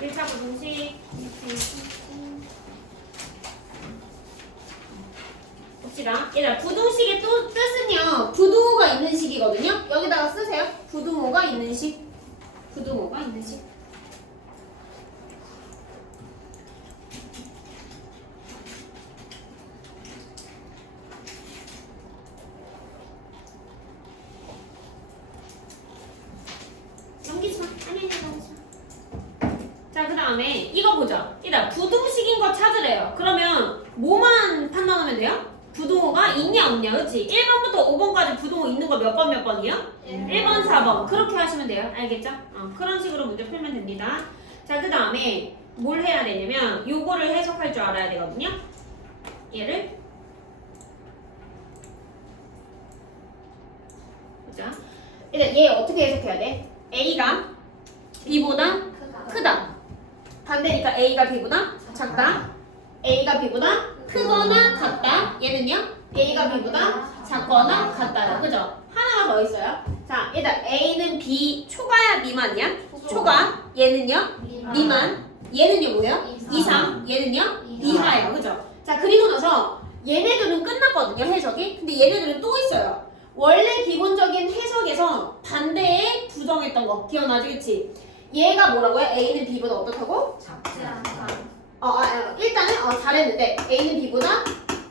1차 부등식. 봅시다. 얘들아, 부등식의 또 뜻은요, 부등호가 있는 식이거든요. 여기다가 쓰세요. 부등호가 있는 식. 부등호가 있는 식. 넘기지 마. 아니, 넘기지 마. 자, 그 다음에 이거 보자. 얘들아, 부등식인 거 찾으래요. 그러면 뭐만 판단하면 돼요? 부등호가 있냐 없냐, 그치? 1번부터 5번까지 부등호 있는 거 몇 번 몇 번이요? 1번, 4번. 그렇게 하시면 돼요. 알겠죠? 그런 식으로 문제 풀면 됩니다. 자, 그 다음에 뭘 해야 되냐면 요거를 해석할 줄 알아야 되거든요. 얘를 보자. 일단 얘 어떻게 해석해야 돼? A가 B보다 크다. 반대니까 A가 B보다 작다. A가 B보다 크거나 같다. 얘는요? A가 B보다 작거나 같다요. 그죠? 하나가 더 있어요. 자, 일단 A는 B 초과야 미만이야? 초과. 얘는요? 미만. 얘는요 뭐예요? 이상. 얘는요? 이하예요. 그죠? 자, 그리고 나서 얘네들은 끝났거든요. 해석이. 근데 얘네들은 또 있어요. 원래 기본적인 해석에서 반대에 부정했던 거 기억나지? 그치? 얘가 뭐라고요? A는 B보다 어떻다고? 작지 않다. 일단은 잘했는데 A는 B보다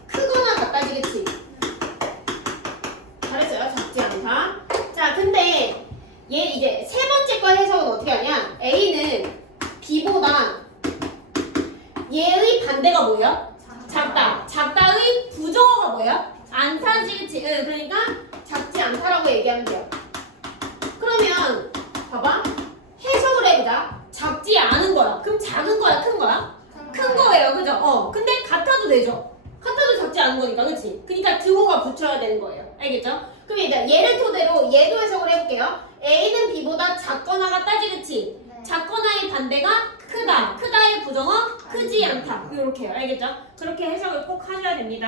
크거나 같다지, 그치? 잘했어요. 작지 않다. 자, 근데 얘 이제 세 번째 거 해석은 어떻게 하냐? A는 B보다 얘의 반대가 뭐예요? 작다. 작다의 부정어가 뭐예요? 않다지, 그치? 응, 그러니까 작지 않다라고 얘기하면 돼요. 그러면 봐봐. 해석을 해보자. 작지 않은 거야. 그럼 작은 거야, 큰 거야? 큰 거예요, 그죠? 근데 같아도 되죠. 같아도 작지 않은 거니까, 그치? 그러니까 등호가 붙여야 되는 거예요. 알겠죠? 그럼 일단 얘를 토대로 얘도 해석을 해볼게요. A는 B보다 작거나 같다지, 그치? 네. 작거나의 반대가 크다. 크다의 부정어 크지 않다. 이렇게요. 알겠죠? 그렇게 해석을 꼭 하셔야 됩니다.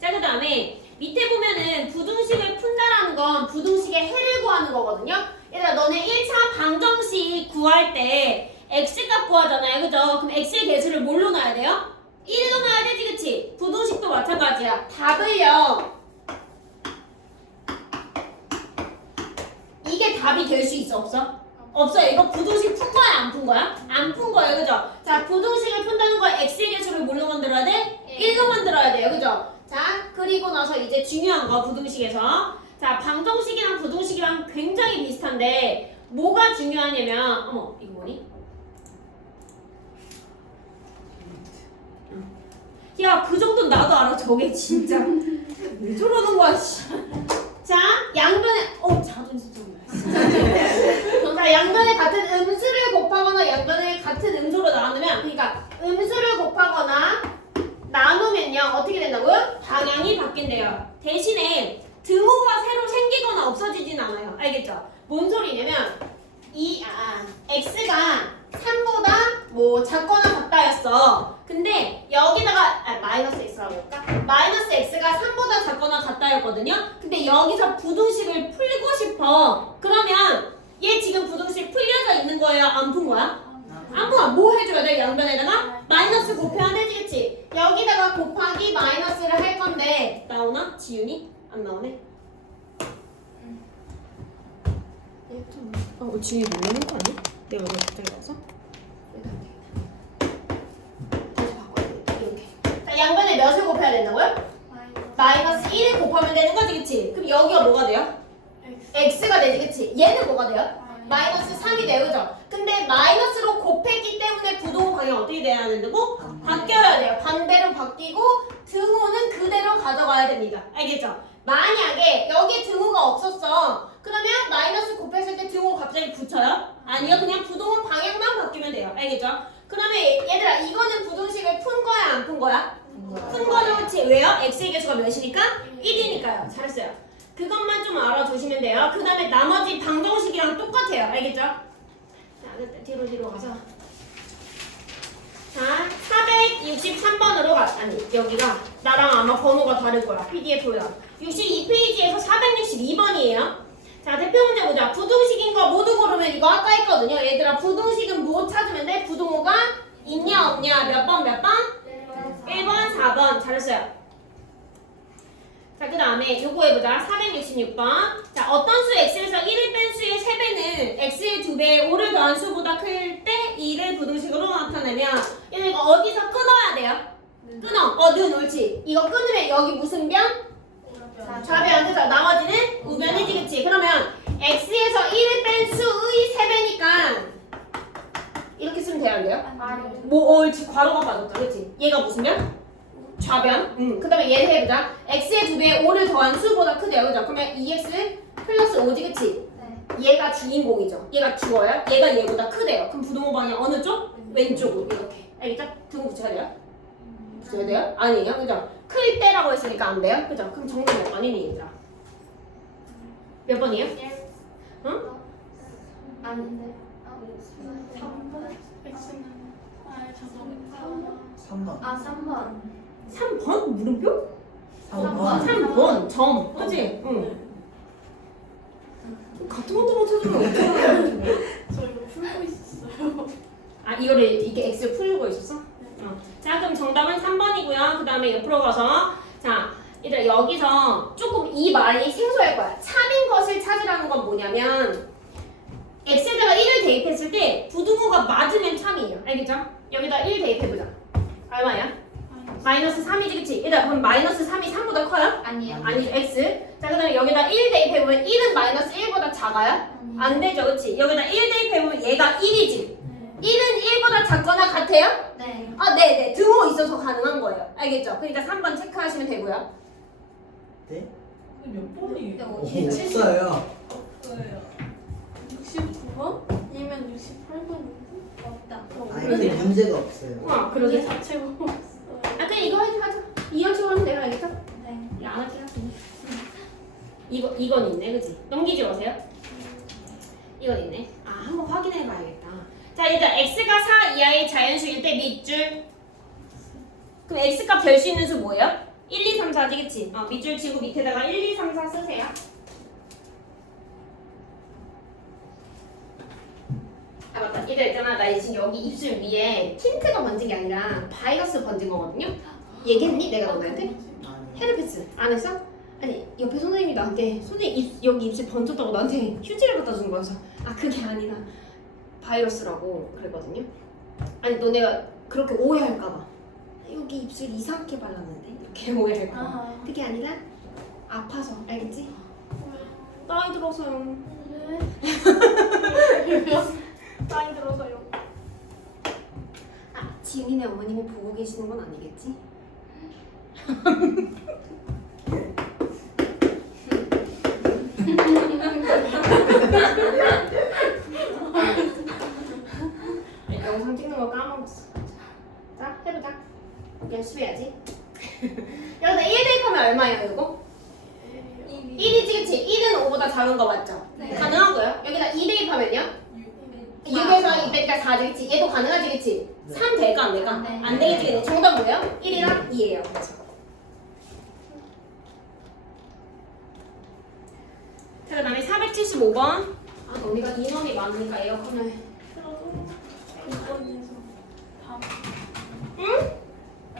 자, 그 다음에 밑에 보면은 부등식을 푼다라는 건 부등식의 해를 구하는 거거든요. 얘들아, 너네 1차 방정식 구할 때 x값 구하잖아요. 그죠? 그럼 x의 개수를 뭘로 놔야 돼요? 1로 놔야 되지, 그치? 부등식도 마찬가지야. 답을요. 이게 답이 될 수 있어, 없어? 없어요. 이거 부등식 푼 거야, 안 푼 거야? 안 푼 거예요, 그죠? 자, 부등식을 푼다는 거야. x의 개수를 뭘로 만들어야 돼? 1로 만들어야 돼요, 그죠? 자, 그리고 나서 이제 중요한 거, 부등식에서. 자, 방정식이랑 부등식이랑 굉장히 비슷한데 뭐가 중요하냐면, 어머, 이거 뭐니? 야, 그 정도는 나도 알아. 저게 진짜 왜 저러는 거야, 씨. 자, 양변에 자존심 좀 자, 양변에 같은 음수를 곱하거나 양변에 같은 음수로 나누면, 그러니까 음수를 곱하거나 나누면요 어떻게 된다고요? 방향이 바뀐대요. 대신에 등호가 새로 생기거나 없어지진 않아요. 알겠죠? 뭔 소리냐면 x가 3보다 뭐 작거나 같다였어. 근데 여기다가 마이너스 x라고 할까? 마이너스 x가 3보다 작거나 같다였거든요. 근데 여기서 부등식을 풀고 싶어. 그러면 얘 지금 부등식 풀려져 있는 거예요? 안 푼 거야? 안 푼 거야. 뭐 해줘야 돼? 양변에다가 마이너스 곱해야 되지, 그치? 여기다가 곱하기 마이너스를 할 건데 나오나? 지윤이? 안 나오네? 지윤이 모르는 거 아니야? 내가 이거 갑자기 나와서? 다시 바꿔야 돼. 이렇게. 자, 양변에 몇을 곱해야 된다고요? 마이너스 1을 곱하면 되는 거지, 그치? 그럼 여기가 뭐가 돼요? x가 되지, 그치? 얘는 뭐가 돼요? 마이너스 3이 돼요, 그죠? 근데 마이너스로 곱했기 때문에 부동호 방향 어떻게 돼야 된다고? 바뀌어야 돼요. 반대로 바뀌고 등호는 그대로 가져가야 됩니다. 알겠죠? 만약에 여기 등호가 없었어. 그러면 마이너스 곱했을 때 등호 갑자기 붙여요? 아니요, 그냥 부동호 방향만 바뀌면 돼요. 알겠죠? 그러면 얘들아, 이거는 부등식을 푼 거야, 안 푼 거야? 푼 거죠, 그치? 왜요? x의 개수가 몇이니까? 1이니까요. 잘했어요. 그것만 좀 알아두시면 돼요. 그 다음에 나머지 방정식이랑 똑같아요. 알겠죠? 자, 뒤로 가서. 자, 463번으로 아니, 여기가 나랑 아마 번호가 다를 거야. PDF보다. 62페이지에서 462번이에요. 자, 대표 문제 보자. 부등식인 거 모두 고르면 이거 아까 했거든요. 얘들아, 부등식은 뭐 찾으면 돼? 부등호 있냐 없냐 몇 번 몇 번? 1번 4번 잘했어요. 자 그 다음에 요거 해보자. 466번. 자 어떤 수 x에서 1을 뺀 수의 3배는 x의 2배 5를 더한 수보다 클 때 2를 부등식으로 나타내면 얘는 이거 어디서 끊어야 돼요? 끊어. 는 옳지. 이거 끊으면 여기 무슨 변? 좌변. 그래서 나머지는 우변이지 그치? 그러면 x에서 1을 뺀 수의 3배니까 이렇게 쓰면 돼야 안 돼요? 뭐 옳지. 괄호가 빠졌다 그치? 얘가 무슨 변? 좌변. 그 다음에 얘를 해보자. x의 2배에 5를 더한 수보다 크대요. 그죠? 그러면 2x 플러스 5지 그치? 얘가 주인공이죠. 얘가 주어요. 얘가 얘보다 크대요. 그럼 부동호 방향 어느 쪽? 왼쪽으로 이렇게. 알겠죠? 등 붙여야 돼요? 붙여야 돼요? 아니에요. 그죠? 클 때라고 했으니까 안 돼요. 그죠? 그럼 정답 몇 번이니 얘들아? 몇 번이에요? 응? 아닌데. 3번. 3번. 3번? 물음표? 3번. 3번 점. 그치? 응. 같은 것도 맞춰주면 어떡해. 저 이거 풀고 있었어요. 아 이거를 이게 X를 풀고 있었어? 자 그럼 정답은 3번이고요. 그 다음에 옆으로 가서 자 얘들아 여기서 조금 이 말이 생소할 거야. 참인 것을 찾으라는 건 뭐냐면 X에다가 1을 대입했을 때 부등호가 맞으면 참이에요. 알겠죠? 여기다 1 대입해보자. 얼마야? 마이너스 3이지 그치? 얘들아 그럼 마이너스 3이 3보다 커요? 아니요. 아니 X. 자 그 다음에 여기다 1 대입해보면 1은 마이너스 1보다 작아요? 안 되죠 그치? 여기다 1 대입해보면 얘가 1이지. 1은 1보다 작거나 같아요? 네. 아, 네네. 등호 있어서 가능한 거예요. 알겠죠? 그러니까 3번 체크하시면 되고요. 네? 몇 번이? 없어요. 69번이면 68번인데? 없다. 아니 근데 문제가 없어요. 와, 그러게. 자체가 없어요. 아, 그냥 이거 하자. 이현식으로 하면 돼요. 알겠죠? 네. 이거 안 할게요. 이건 있네. 그치? 넘기지 마세요. 이건 있네. 아, 한번 확인해 봐야겠다. 자, 일단 x가 4 이하의 자연수일 때 밑줄. 그럼 x값 될 수 있는 수 뭐예요? 1, 2, 3, 4지, 그치? 밑줄 치고 밑에다가 1, 2, 3, 4 쓰세요. 아, 맞다. 이거 있잖아. 나 지금 여기 입술 위에 틴트가 번진 게 아니라 바이러스 번진 거거든요? 얘기했니? 내가 너한테? 아니요. 헤르페스 안 했어? 아니 옆에 선생님이 나한테 선생님 여기 입술 번졌다고 나한테 휴지를 갖다 준 거여서 아 그게 아니라 바이러스라고 그랬거든요. 아니 너네가 그렇게 오해할까봐 여기 입술 이상하게 발랐는데 이렇게 오해할까봐 그게 아니라 아파서 알겠지? 나이 들어서요. 나이 들어서요. 아 지은이네 어머님이 보고 계시는 건 아니겠지? 영상 찍는 거 까먹었어. 자, 해보자. 열심히 해야지. 여기다 1 대입하면 얼마예요, 이거? 1이지, 그치? 1은 5보다 작은 거 맞죠? 네. 가능하고요. 여기다 2 대입하면요? 6에서 2 빼니까 4지, 그치? 얘도 가능하지, 그치? 3 될까, 안 될까? 네. 안 되겠지, 그치? 정답 뭐예요? 1이랑 2예요. 자, 그 다음에 475번. 아, 너네가 인원이 많으니까 에어컨을 틀어도. 6번에서 다. 응?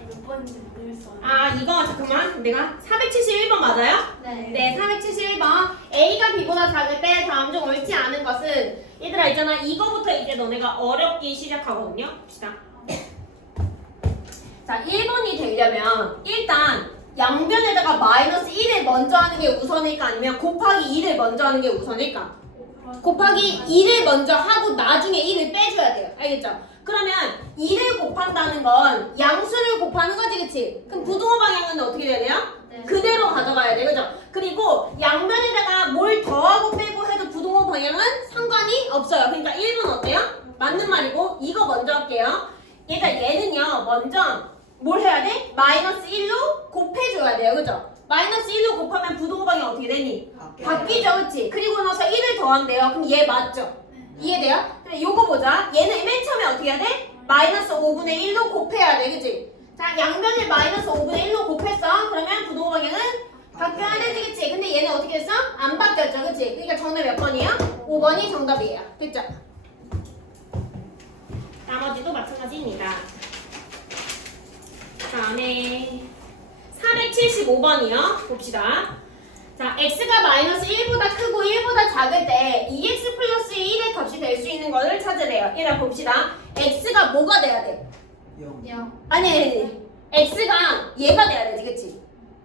몇 번인지 모르겠어요. 아, 이거 잠깐만. 내가 471번 맞아요? 네. 네, 471번. A가 B보다 작을 때 다음 중 옳지 않은 것은 얘들아 있잖아. 이거부터 이제 너네가 어렵기 시작하거든요. 봅시다. 자, 1번이 되려면 일단 양변에다가 마이너스 1을 먼저 하는 게 우선일까 아니면 곱하기 2를 먼저 하는 게 우선일까? 곱하기 2를 먼저 하고 나중에 1을 빼줘야 돼요. 알겠죠? 그러면 2를 곱한다는 건 양수를 곱하는 거지, 그치? 그럼 부등호 방향은 어떻게 돼야 돼요? 네. 그대로 가져가야 돼, 그죠? 그리고 양변에다가 뭘 더하고 빼고 해도 부등호 방향은 상관이 없어요. 그러니까 1번 어때요? 맞는 말이고 이거 먼저 할게요. 얘는요, 먼저 뭘 해야 돼? 마이너스 1로 곱해줘야 돼요, 그죠? 마이너스 1로 곱하면 부등호 방향 어떻게 되니? 바뀌죠, 그치? 그리고 나서 1을 더한대요. 그럼 얘 맞죠? 이해돼요? 근데 요거 보자. 얘는 맨 처음에 어떻게 해야 돼? 마이너스 5분의 1로 곱해야 돼, 그치? 자, 양변을 마이너스 5분의 1로 곱했어. 그러면 부등호 방향은 바뀌어야 되지, 그치? 근데 얘는 어떻게 했어? 안 바뀌었죠, 그치? 그러니까 정답 몇 번이에요? 5번이 정답이에요. 됐죠? 나머지도 마찬가지. 여기까지입니다. 그 다음에 475번이요. 봅시다. 자, x가 마이너스 1보다 크고 1보다 작을 때 2x 플러스 1의 값이 될 수 있는 것을 찾으래요. 얘들아 봅시다. x가 뭐가 돼야 돼? 0. 아니 x가 얘가 돼야 되지, 그치?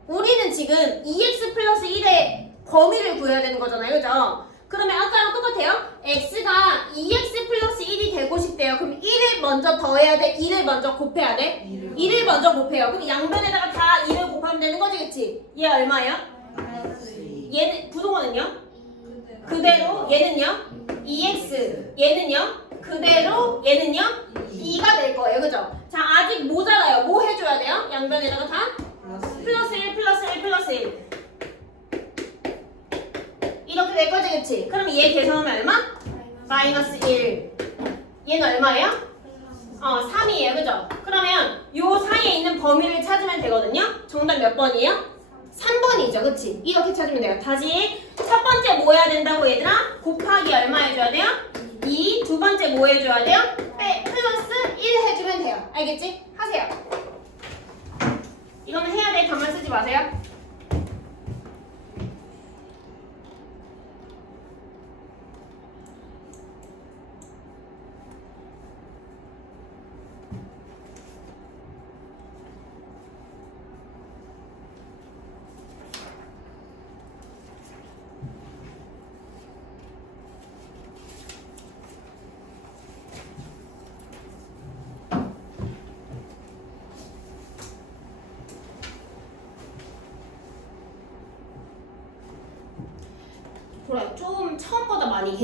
우리는 지금 2x 플러스 1의 범위를 구해야 되는 거잖아요, 그죠? 그러면 아까랑 똑같아요. x가 2x 플러스 1이 되고 싶대요. 그럼 1을 먼저 더해야 돼? 2를 먼저 곱해야 돼? 2를 먼저 곱해요. 그럼 양변에다가 다 2를 곱하면 되는 거지, 그치? 얘 얼마예요? 얘는 부동호는요? 그대로 얘는요? 2x 얘는요? 그대로 얘는요? 2가 될 거예요. 그죠? 자, 아직 모자라요. 뭐 해줘야 돼요? 양변에다가 다? 플러스 1 플러스 1 플러스 1 이렇게 될 거지, 그치? 그럼 얘 계산하면 얼마? 마이너스 1 얘는 얼마예요? 3이에요. 그죠? 그러면 요 사이에 있는 범위를 찾으면 되거든요. 정답 몇 번이에요? 3번이죠. 그치? 이렇게 찾으면 돼요. 다시 첫 번째 뭐 해야 된다고 얘들아? 곱하기 얼마 해줘야 돼요? 2. 두 번째 뭐 해줘야 돼요? 플러스 1 해주면 돼요. 알겠지? 하세요. 이거는 해야 돼. 단말 쓰지 마세요. 보라, 좀 처음보다 많이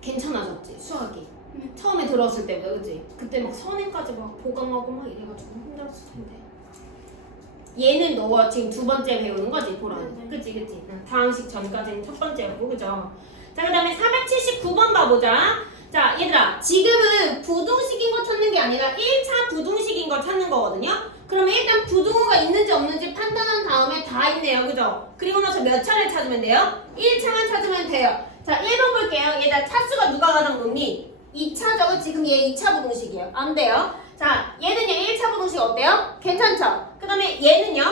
괜찮아졌지, 수학이. 처음에 들어왔을 때보다, 그치? 그때 막 선행까지 막 보강하고 막 이래가지고 힘들었을 텐데. 얘는 너가 지금 두 번째 배우는 거지, 보라는. 그치, 그치? 다항식 전까지는 첫 번째였고, 그죠? 자, 그 다음에 479번 봐보자. 자, 얘들아, 지금은 부등식인 거 찾는 게 아니라 1차 부등식인 거 찾는 거거든요? 그러면 일단 부등호가 있는지 없는지 판단한 다음에 다 있네요. 그죠? 그리고 나서 몇 차를 찾으면 돼요? 1차만 찾으면 돼요. 자, 1번 볼게요. 얘들아, 차수가 누가 가장 높니? 2차죠. 지금 얘 2차 부등식이에요. 안 돼요. 자, 얘는요, 1차 부등식 어때요? 괜찮죠? 그 다음에 얘는요,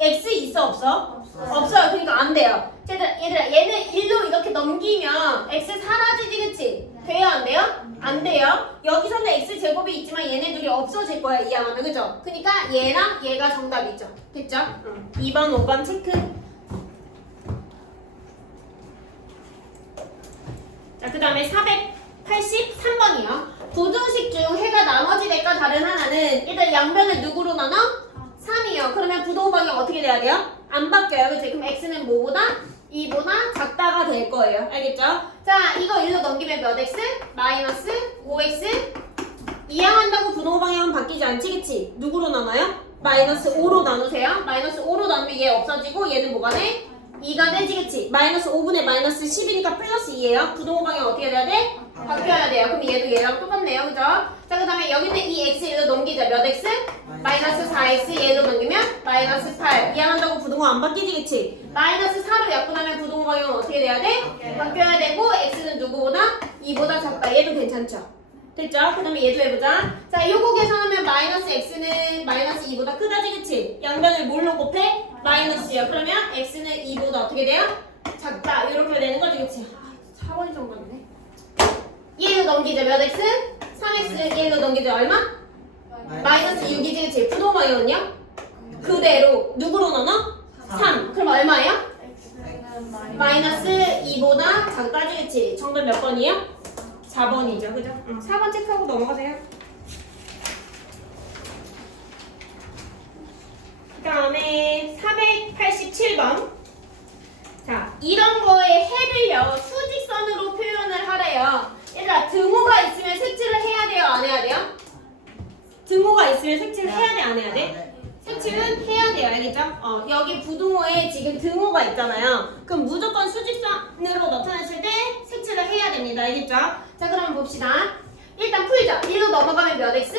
x 있어, 없어? 없어요. 그러니까 안 돼요. 얘들아, 얘는 1로 이렇게 넘기면 x 사라지지, 그치? 돼요, 안 돼요? 안 돼요. 여기서는 x 제곱이 있지만 얘네들이 없어질 거야, 이항하면. 그죠? 그러니까 얘랑 얘가 정답이죠. 됐죠? 2번, 5번 체크. 자, 그 다음에 483번이요. 부등식 중 해가 나머지 넷과 다른 하나는 일단 양변을 누구로 나눠? 3이요. 그러면 부등호 방향 어떻게 돼야 돼요? 안 바뀌어요. 그치? 그럼 x는 뭐보다? 2보다 작다가 될 거예요. 알겠죠? 자, 이거 1로 넘기면 몇 x? 마이너스 5x. 이항한다고 부등호 방향은 바뀌지 않지, 그치? 누구로 나눠요? 마이너스 5로 나누세요. 마이너스 5로 나누면 얘 없어지고 얘는 뭐가 돼? 2가 되지, 그치? 마이너스 5분의 마이너스 10이니까 플러스 2예요. 부등호 방향 어떻게 돼야 돼? 바뀌어야 돼요. 그럼 얘도 얘랑 똑같네요. 그죠? 자, 그 다음에 여기는 이 x 1로 넘기자. 몇 x? 마이너스 4x 얘로 넘기면 마이너스 8. 이항한다고 부등호 안 바뀌지, 그치? 마이너스 4로 약분하면 부등호 방향은 어떻게 돼야 돼? 바뀌어야 되고 x는 누구보다? 2보다 작다. 얘도 괜찮죠? 됐죠? 그 다음에 얘도 해보자. 자, 요거 계산하면 마이너스 x는 마이너스 2보다 크다지, 그치? 양변을 뭘로 곱해? 마이너스요. 그러면 x는 2보다 어떻게 돼요? 작다. 이렇게 되는 거지, 그치? 4번이 정답이네. 얘로 넘기자. 몇 x? 3x. 얘로 넘기자. 얼마? 마이너스 6이지, 그치? 부등호 방향은요? 그대로. 누구로 나눠? 3. 그럼 얼마예요? 마이너스 2보다 작다지, 그치? 정답 몇 번이에요? 4번이죠, 그죠? 4번 체크하고 넘어가세요. 그 다음에 487번. 자, 이런 거에 해를요, 수직선으로 표현을 하래요. 얘들아, 등호가 있으면 색칠을 해야 돼요, 안 해야 돼요? 등호가 있으면 색칠을 해야 돼, 안 해야 돼? 색칠은 해야 돼요, 알겠죠? 여기 부등호에 지금 등호가 있잖아요. 그럼 무조건 수직선으로 나타냈을 때 색칠을 해야 됩니다, 알겠죠? 자, 그럼 봅시다. 일단 풀자. 1로 넘어가면 몇 x?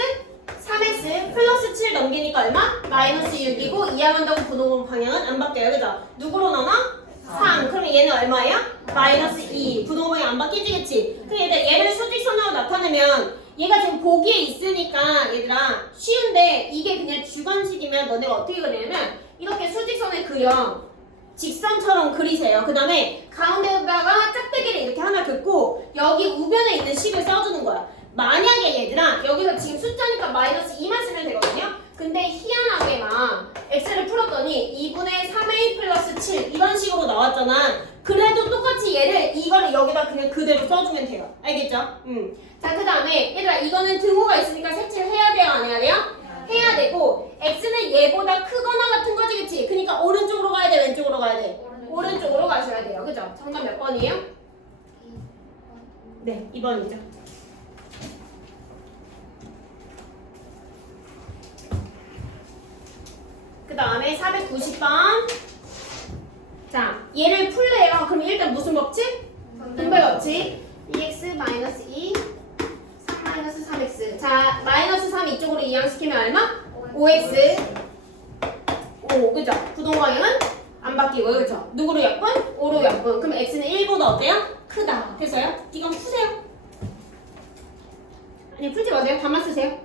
3x 플러스 7 넘기니까 얼마? 마이너스 6이고 이항한다고 부등호 방향은 안 바뀌어요, 그죠? 누구로 나눠? 3. 그러면 얘는 얼마예요? 마이너스 2. 부등호 방향 안 바뀌지, 그치? 그럼 얘를 수직선으로 나타내면 얘가 지금 보기에 있으니까 얘들아 쉬운데 이게 그냥 주관식이면 너네가 어떻게 그리냐면 이렇게 수직선을 그려 직선처럼 그리세요. 그 다음에 가운데다가 짝대기를 이렇게 하나 긋고 여기 우변에 있는 식을 써주는 거야. 만약에 얘들아 여기서 지금 숫자니까 마이너스 2만 쓰면 되거든요. 근데 희한하게만 x를 풀었더니 2분의 3a 플러스 7 이런 식으로 나왔잖아. 그래도 똑같이 얘를 이거를 여기다 그냥 그대로 써주면 돼요. 알겠죠? 자, 그 다음에 얘들아 이거는 등호가 있으니까 색칠해야 돼요? 안 해야 돼요? 해야 되고 x는 얘보다 크거나 같은 거지, 그치? 그러니까 오른쪽으로 가야 돼? 왼쪽으로 가야 돼? 오른쪽으로 가셔야 돼요. 그죠? 정답 몇 번이에요? 네, 2번이죠. 그 다음에 490번. 자, 얘를 풀래요. 그럼 일단 무슨 법칙? 분배 법칙. 2x 마이너스 2 3 마이너스 3x. 자, 마이너스 3 이쪽으로 이항시키면 얼마? 5x 5. 그죠? 부동 방향은 안 바뀌고요. 그죠? 누구로 약분? 5로 약분. 그럼 x는 1보다 어때요? 크다. 됐어요? 이건 푸세요. 아니, 풀지 마세요. 답만 쓰세요.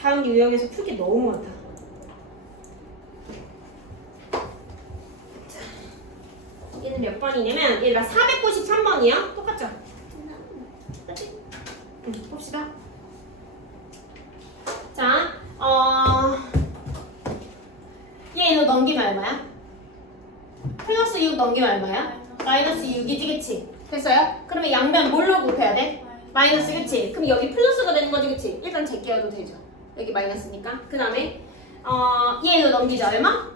다음 유형에서 풀 게 너무 많다. 얘는 몇 번이냐면 얘가 493번이야. 똑같죠? 봅시다. 자, 얘는 넘기면 얼마야? 플러스 6 넘기면 얼마야? 마이너스 6이지, 그치? 됐어요? 그러면 양변 뭘로 곱해야 돼? 마이너스, 그치? 그럼 여기 플러스가 되는 거지, 그치? 일단 제껴도 되죠. 여기 마이너스니까. 그 다음에 얘로 넘기자 얼마?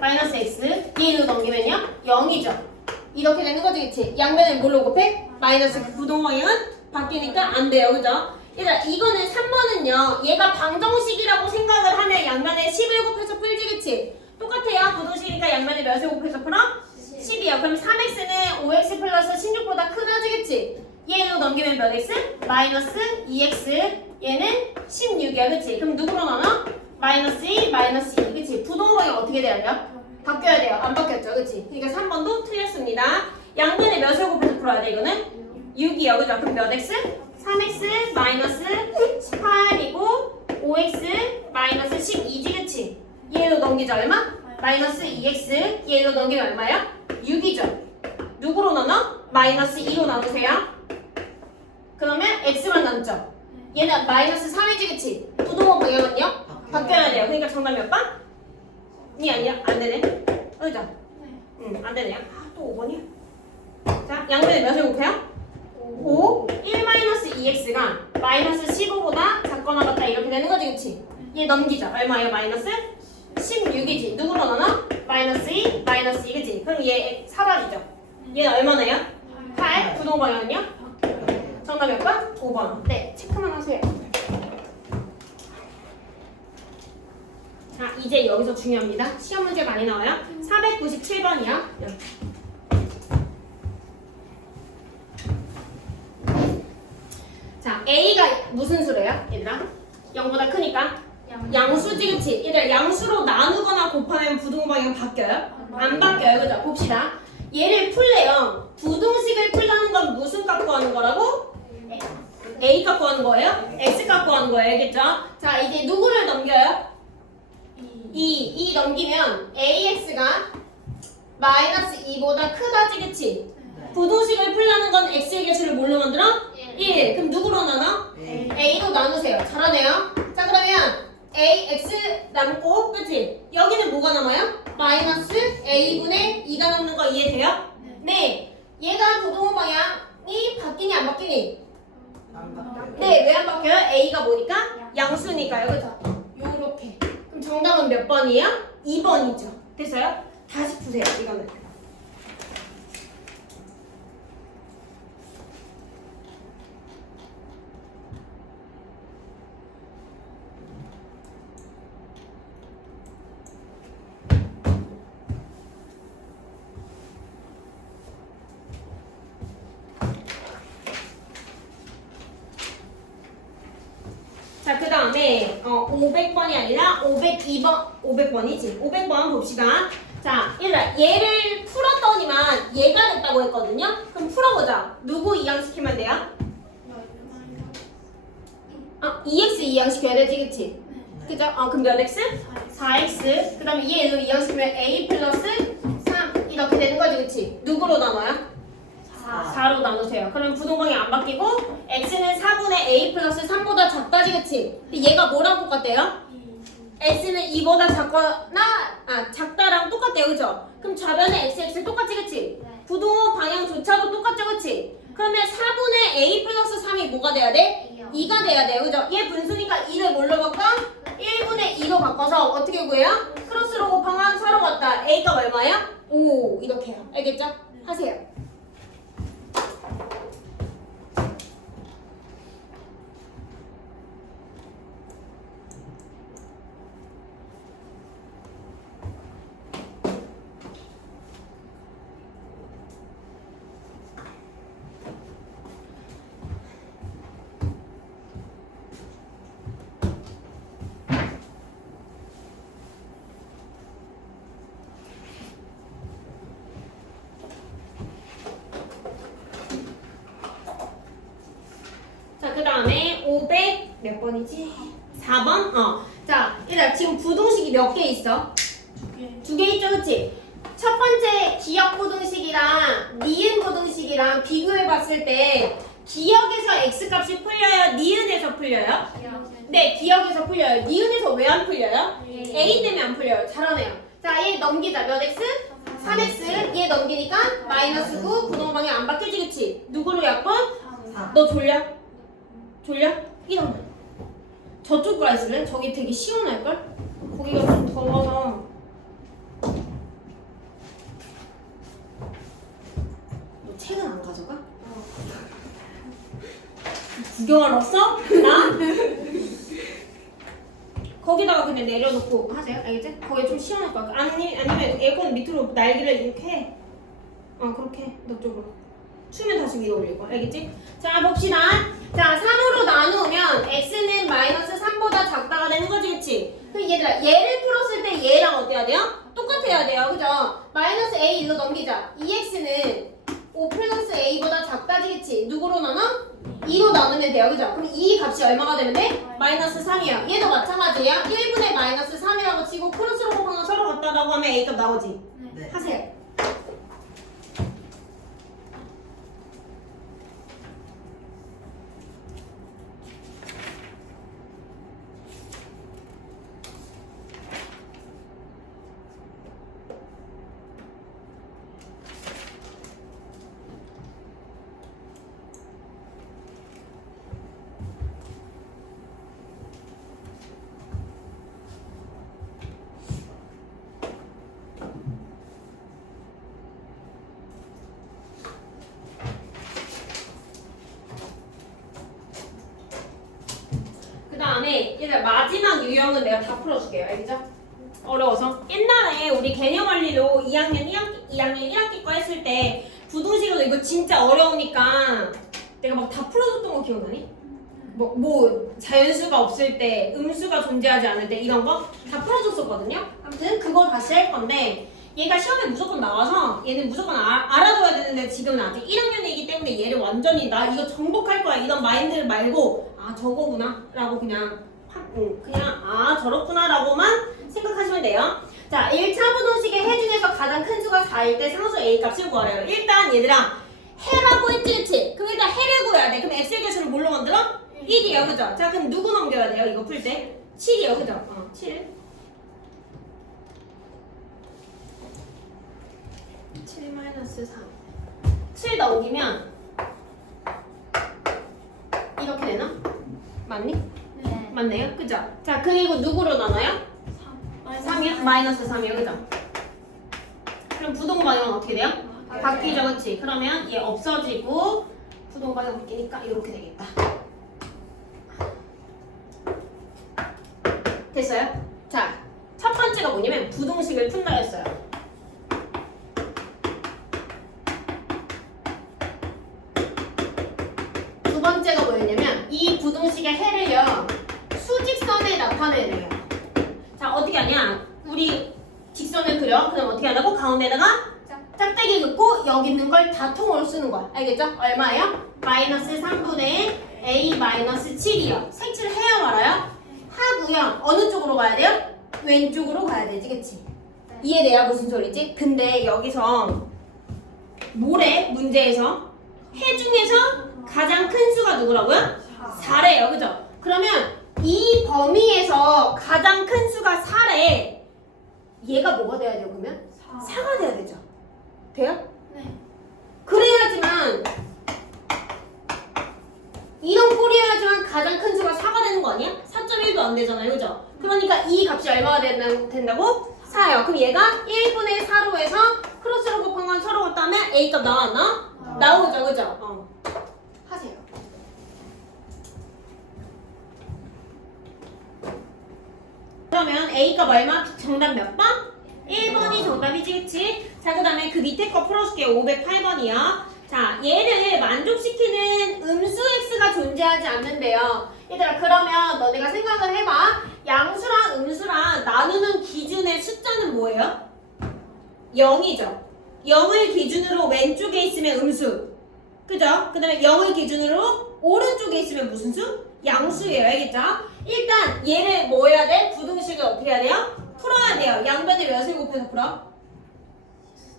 마이너스 x. 얘로 넘기면요? 0이죠. 이렇게 되는 거지, 그치? 양변을 뭘로 곱해? 마이너스. 그 부동 방향은 바뀌니까 안 돼요, 그죠? 얘들아, 이거는 3번은요, 얘가 방정식이라고 생각을 하면 양면에 10을 곱해서 풀지, 그치? 똑같아요. 부동식이니까 양면에 몇을 곱해서 풀어? 10이요. 그럼 3x는 5x 플러스 16보다 크다지, 그치? 얘로 넘기면 몇 x? 마이너스 2x. 얘는 16이야, 그치? 그럼 누구로 나눠? 마이너스 2, 마이너스 2, 그치? 부동 방향 어떻게 돼야 돼요? 바뀌어야 돼요. 안 바뀌었죠, 그치? 그러니까 3번도 틀렸습니다. 양면에 몇을 곱해서 풀어야 돼, 이거는? 6이요, 그죠? 그럼 몇 x? 3x 마이너스 18이고 5x 마이너스 12지, 그치? 얘로 넘기자 얼마? 마이너스 2x. 얘로 넘기면 얼마야? 6이죠. 누구로 나눠? 마이너스 2로 나누세요. 그러면 x만 남죠. 얘는 마이너스 3이지, 그치? 부동호 방향은요? 바뀌어야 돼요. 그러니까 정답 몇 번? 이 아니야? 안 되네. 그죠? 안 되네요. 또 5번이야. 자, 양면에 몇을 곱해요? 5, 1-2x가 마이너스 15보다 작거나 같다 이렇게 되는 거지, 그치? 얘 넘기자. 얼마예요? 마이너스 16이지. 누구로 나눠? 마이너스 2, 마이너스 2, 그치? 그럼 얘 사라지죠. 얘는 얼마나요? 8. 부동 방향은요? 정답 몇 번? 5번. 네, 체크만 하세요. 자, 이제 여기서 중요합니다. 시험 문제 많이 나와요. 497번이요. 자, A가 무슨 수래요? 얘들아? 0보다 크니까? 양수지, 그치? 얘들아, 양수로 나누거나 곱하면 부동방향 바뀌어요? 안 바뀌어요, 그죠? 봅시다. 얘를 풀래요. 부동식을 풀라는 건 무슨 값 구하는 거라고? A 값 구하는 거예요? X 값 구하는 거예요, 알겠죠? 자, 이제 누구를 넘겨요? 2 넘기면 AX가 마이너스 2보다 크다지, 그치? 부동식을 풀려는 건 x의 개수를 뭘로 만들어? 1. 그럼 누구로 나눠? a로 나누세요. 잘하네요. 자, 그러면 ax 남고, 그치? 여기는 뭐가 남아요? 마이너스 a분의 2가 남는 거 이해돼요? 네. 얘가 부동호 방향이 바뀌니 안 바뀌니? 네. 왜 안 바뀌어요? a가 뭐니까? 양수니까요. 그죠? 요렇게. 그럼 정답은 몇 번이에요? 2번이죠. 됐어요? 다시 푸세요. 이거는. 자, 그 다음에 500번이 아니라 500번이지. 500번 봅시다. 자, 얘를 풀었더니만 얘가 됐다고 했거든요. 그럼 풀어보자. 누구 이항시키면 돼요? 2x 이항시켜야 되지, 그치? 그죠? 그럼 몇 x? 4x. 그 다음에 얘 일로 이항시키면 a 플러스 3 이렇게 되는 거지, 그치? 누구로 나눠요? 4로 나누세요. 그럼 부동방이 안 바뀌고 x는 4분의 a 플러스 3보다 작다지, 그치? 근데 얘가 뭐랑 똑같대요? x는 2보다 작다랑 똑같대요, 그죠? 그럼 좌변의 x 똑같지, 그치? 부동 방향조차도 똑같죠, 그치? 그러면 4분의 a 플러스 3이 뭐가 돼야 돼? 2가 돼야 돼요, 그죠? 얘 분수니까 2를 뭘로 바꿔? 1분의 2로 바꿔서 어떻게 구해요? 크로스로 곱하면 서로 같다. a가 얼마야? 5 이렇게 해요. 알겠죠? 하세요. 자, 그 다음에 500 몇 번이지? 4번? 자, 일단 지금 부동식이 몇 개 있어? 2개 있죠, 그치? 첫 번째 기억 부동식이랑 니은 부동식이랑 비교해봤을 때 기억에서 x값이 풀려요? 니은에서 풀려요? 네, 기억에서 풀려요. 니은에서 왜 안 풀려요? a 때문에 안 풀려요. 잘하네요. 자, 얘 넘기자. 몇 x? 3x. 얘 넘기니까 마이너스 9 부동방이 안 바뀌지, 그치? 누구로 약분? 너 졸려? 졸려? 이런 저쪽 가 있을래? 저기 되게 시원할걸? 거기가 좀 더워서. 너 책은 안 가져가? 구경하러 왔어? 나? 거기다가 그냥 내려놓고 하세요. 알겠지? 거기 좀 시원할 거야. 아니면 에어컨 밑으로 날개를 이렇게 해. 그렇게 해. 너 쪽으로. 추면 다시 위로 올릴 거야. 알겠지? 자, 봅시다. 자, 3으로 나누면 x는 마이너스 3보다 작다가 되는 거지, 그치? 그럼 얘들아, 얘를 풀었을 때 얘랑 어때야 돼요? 똑같아야 돼요, 그죠? 마이너스 a 1로 넘기자. 2x는 5 플러스 a보다 작다지, 그치? 누구로 나눠? 2로 나누면 돼요, 그죠? 그럼 이 값이 얼마가 되면 돼? 마이너스 3이야. 얘도 마찬가지예요. 1분의 마이너스 3이라고 치고 크로스로 곱하면 서로 같다라고 하면 a 값 나오지? 네. 하세요. 그 다음에 얘들 마지막 유형은 내가 다 풀어줄게요. 알겠죠? 어려워서. 옛날에 우리 개념 원리로 2학년 1학기 거 했을 때 부동식으로 이거 진짜 어려우니까 내가 막 다 풀어줬던 거 기억나니? 뭐 자연수가 없을 때, 음수가 존재하지 않을 때 이런 거 다 풀어줬었거든요. 아무튼 그거 다시 할 건데 얘가 시험에 무조건 나와서 얘는 무조건 알아둬야 되는데 지금은 아직 1학년이기 때문에 얘를 완전히 나 이거 정복할 거야 이런 마인드를 말고 저거구나 라고 그냥 저렇구나 라고만 생각하시면 돼요. 자, 1차 부동식의 해 중에서 가장 큰 수가 4일 때 상수 a 값을 구하래요. 일단 얘들아 해라고 했지, 그치? 그럼 일단 해를 구해야 돼. 그럼 x의 개수를 뭘로 만들어? 1이에요, 그죠? 자, 그럼 누구 넘겨야 돼요? 이거 풀 때? 7이에요, 그죠? 7. 7 마이너스 3. 7 넘기면 이렇게 되나? 맞니? 네. 맞네요, 그죠? 자, 그리고 누구로 나눠요? 3이요? 마이너스 3이요, 그죠? 그럼 부동방향은 어떻게 돼요? 바뀌죠, 그치? 그러면 얘 없어지고 부동방향 바뀌니까 이렇게 되겠다. 됐어요? 자, 첫 번째가 뭐냐면 부동식을 푼다 했어요. 두 번째가 뭐였냐면 이 부동식의 해를요 수직선에 나타내래요. 자, 어떻게 하냐? 우리 직선을 그려. 그럼 어떻게 하냐고? 가운데다가 짝대기 긋고 여기 있는 걸 다 통으로 쓰는 거야. 알겠죠? 얼마예요? 마이너스 3분의 A-7이요. 색칠을 해야 말아요? 하고요. 어느 쪽으로 가야 돼요? 왼쪽으로 가야 되지, 그치? 이해돼요? 무슨 소리지? 근데 여기서 뭐래? 문제에서 해 중에서 가장 큰 수가 누구라고요? 4래요, 그죠? 그러면 이 범위에서 가장 큰 수가 4래. 얘가 뭐가 돼야 돼요, 그러면? 4가 돼야 되죠. 돼요? 네. 그래야지만 이런 꼴이어야지만 가장 큰 수가 4가 되는 거 아니야? 4.1도 안 되잖아요, 그죠? 그러니까 이 값이 얼마가 된다고? 4요. 그럼 얘가 1분의 4로 해서 크로스로 곱한 건 서로 같다면 A 값 나왔나? 나오죠, 그죠? 하세요. 그러면 A 값 얼마? 정답 몇 번? 1번이 정답이지, 그치? 자, 그 다음에 그 밑에 거 풀어줄게요. 508번이요. 자, 얘를 만족시키는 음수 x가 존재하지 않는데요. 얘들아, 그러면 너네가 생각을 해봐. 양수랑 음수랑 나누는 기준의 숫자는 뭐예요? 0이죠. 0을 기준으로 왼쪽에 있으면 음수. 그죠? 그 다음에 0을 기준으로 오른쪽에 있으면 무슨 수? 양수예요. 알겠죠? 일단 얘를 뭐 해야 돼? 부등식을 어떻게 해야 돼요? 풀어야 돼요. 양변에 몇을 곱해서 풀어?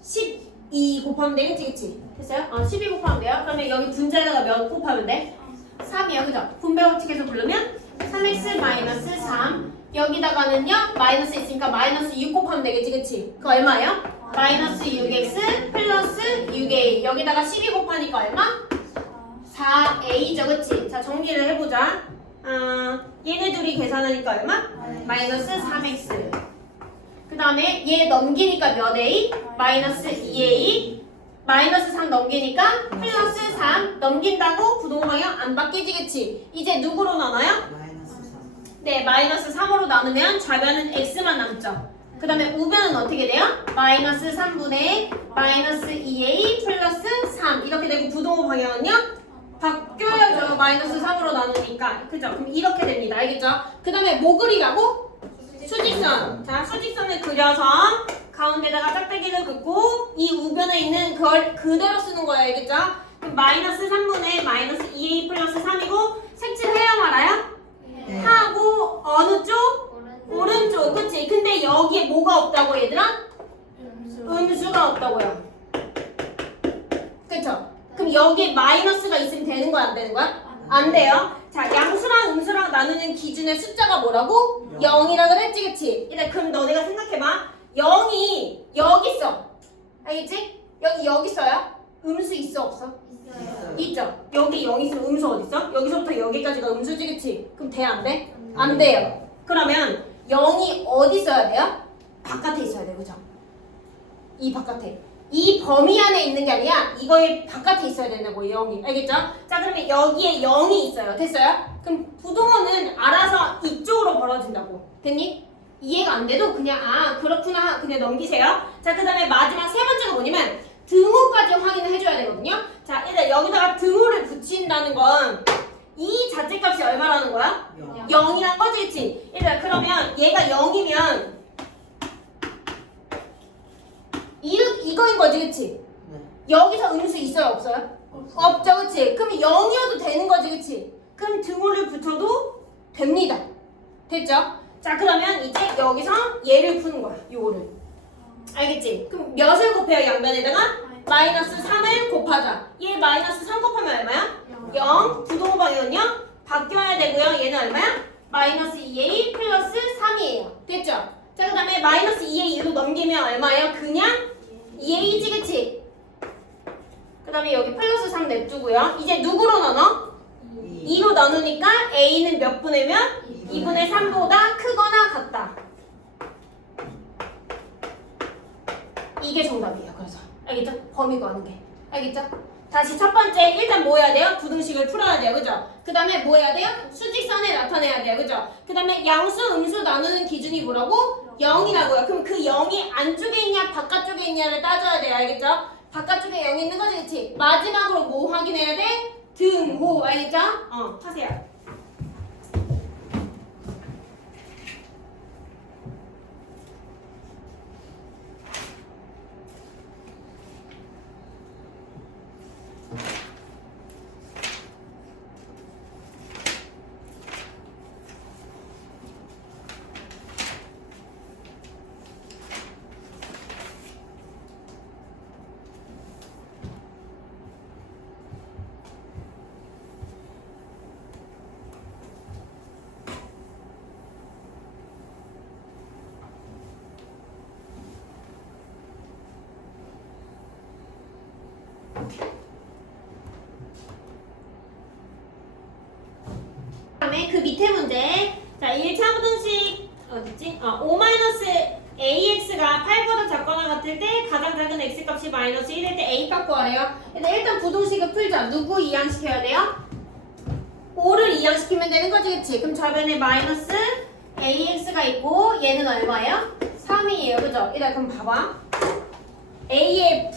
12 곱하면 되겠지, 그치? 됐어요? 12 곱하면 돼요. 그러면 여기 분자에다가 몇 곱하면 돼? 3이요, 그죠? 분배 법칙에서 부르면 3x-3 여기다가는요 마이너스 있으니까 마이너스 6 곱하면 되겠지, 그치? 그 얼마예요? 마이너스 6x 플러스 6a 여기다가 12 곱하니까 얼마? 4a죠, 그치? 자, 정리를 해보자. 얘네 둘이 계산하니까 얼마? 마이너스 3x. 그 다음에 얘 넘기니까 몇 a? 마이너스 2a. 마이너스 3 넘기니까 플러스 3 넘긴다고 부동방향 안 바뀌지겠지? 이제 누구로 나눠요? 마이너스 3. 네, 마이너스 3으로 나누면 좌변은 x만 남죠. 그 다음에 우변은 어떻게 돼요? 마이너스 3분의 마이너스 2a 플러스 3 이렇게 되고 부동호 방향은요? 바뀌어야죠. 마이너스 3으로 나누니까. 그죠? 그럼 이렇게 됩니다. 알겠죠? 그 다음에 뭐 그리라고? 수직선. 자, 수직선을 그려서 가운데다가 짝대기를 긋고 이 우변에 있는 걸 그대로 쓰는 거예요. 알겠죠? 그럼 마이너스 3분의 마이너스 2a 플러스 3이고 색칠해야 말아요? 네. 하고 어느 쪽? 오른쪽. 그치? 근데 여기에 뭐가 없다고 얘들아? 음수가 없다고요. 그쵸? 그럼 여기에 마이너스가 있으면 되는 거야? 안 되는 거야? 안 돼요. 자, 양수랑 음수랑 나누는 기준의 숫자가 뭐라고? 0이라 그랬지, 그치? 일단 그럼 너네가 생각해봐. 0이 여기 있어. 알겠지? 여기 있어요? 음수 있어, 없어? 있죠? 여기 0 있으면 음수 어디 있어? 여기서부터 여기까지가 음수지, 그치? 그럼 돼, 안 돼? 안 돼요. 그러면 0이 어디 있어야 돼요? 바깥에 있어야 돼요, 그죠? 이 바깥에. 이 범위 안에 있는 게 아니라 이거의 바깥에 있어야 된다고 0이. 알겠죠? 자, 그러면 여기에 0이 있어요. 됐어요? 그럼 부동호는 알아서 이쪽으로 벌어진다고. 됐니? 이해가 안 돼도 그냥 그렇구나 그냥 넘기세요. 자, 그 다음에 마지막 세 번째가 뭐냐면 등호까지 확인을 해줘야 되거든요. 자, 일단 여기다가 등호를 붙인다는 건 이 자체값이 얼마라는 거야? 0이란 거지, 그치? 일단 그러면 얘가 0이면 이거인 거지, 그치? 네. 여기서 음수 있어요, 없어요? 없죠, 그치? 그럼 0이어도 되는 거지, 그치? 그럼 등호를 붙여도 됩니다. 됐죠? 자, 그러면 이제 여기서 얘를 푸는 거야, 요거를. 알겠지? 그럼 몇을 곱해요, 양변에다가? 마이너스 3을 곱하자. 얘 마이너스 3 곱하면 얼마야? 0. 부동호 방향은요? 바뀌어야 되고요. 얘는 얼마야? 마이너스 2a 플러스 3이에요. 됐죠? 자, 그 다음에 마이너스 2a 1로 넘기면 얼마예요? 그냥 2a지, 그치? 그 다음에 여기 플러스 3 냅두고요. 이제 누구로 나눠? 2로 나누니까 a는 몇 분의 몇? 2분의 3보다 크거나 같다. 이게 정답이에요. 그래서 알겠죠? 범위 구하는 게. 알겠죠? 다시 첫 번째 일단 뭐 해야 돼요? 부등식을 풀어야 돼요. 그죠? 그 다음에 뭐 해야 돼요? 수직선에 나타내야 돼요. 그죠? 그 다음에 양수, 음수 나누는 기준이 뭐라고? 0이라고요. 그럼 그 0이 안쪽에 있냐 바깥쪽에 있냐를 따져야 돼요. 알겠죠? 바깥쪽에 0이 있는 거지, 그치? 마지막으로 뭐 확인해야 돼? 등호. 알겠죠? 하세요. 밑에 문제. 자, 1차 부등식 어딨지? 5-AX가 8보다 작거나 같을 때 가장 작은 X 값이 마이너스 1일 때 A 값 구하래요. 근데 일단 부등식을 풀자. 누구 이항시켜야 돼요? 5를 이항시키면 되는 거지, 그치? 그럼 좌변에 마이너스 AX가 있고 얘는 얼마예요? 3이에요, 그죠? 일단 그럼 봐봐. A의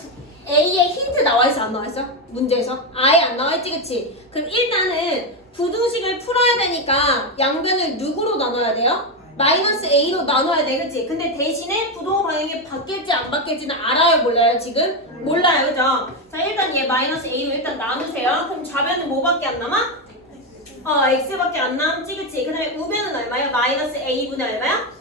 힌트 나와있어, 안 나와있어? 문제에서? 아예 안 나와있지, 그치? 그럼 일단은 부등식을 풀어야 되니까 양변을 누구로 나눠야 돼요? 마이너스 A로 나눠야 돼, 그치? 근데 대신에 부동 방향이 바뀔지 안 바뀔지는 알아요, 몰라요, 지금? 몰라요, 그죠? 자, 일단 얘 마이너스 A로 일단 나누세요. 그럼 좌변은 뭐밖에 안 남아? X밖에 안 남지, 그치? 그 다음에 우변은 얼마예요? 마이너스 A분의 얼마야?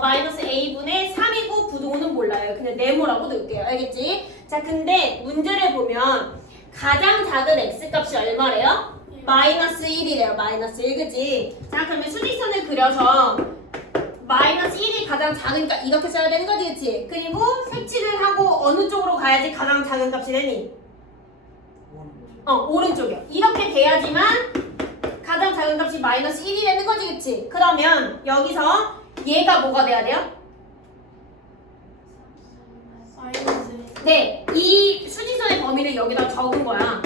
마이너스 A분의 3이고 부동은 몰라요. 그냥 네모라고 넣을게요. 알겠지? 자, 근데 문제를 보면 가장 작은 X값이 얼마래요? 마이너스 1이래요. 마이너스 1, 그치? 자, 그러면 수직선을 그려서 마이너스 1이 가장 작으니까 이렇게 써야 되는 거지, 그치? 그리고 색칠을 하고 어느 쪽으로 가야지 가장 작은 값이 되니? 오른쪽이요. 이렇게 돼야지만 가장 작은 값이 마이너스 1이 되는 거지, 그치? 그러면 여기서 얘가 뭐가 돼야 돼요? 마이너스 네, 이 수직선의 범위를 여기다 적은 거야.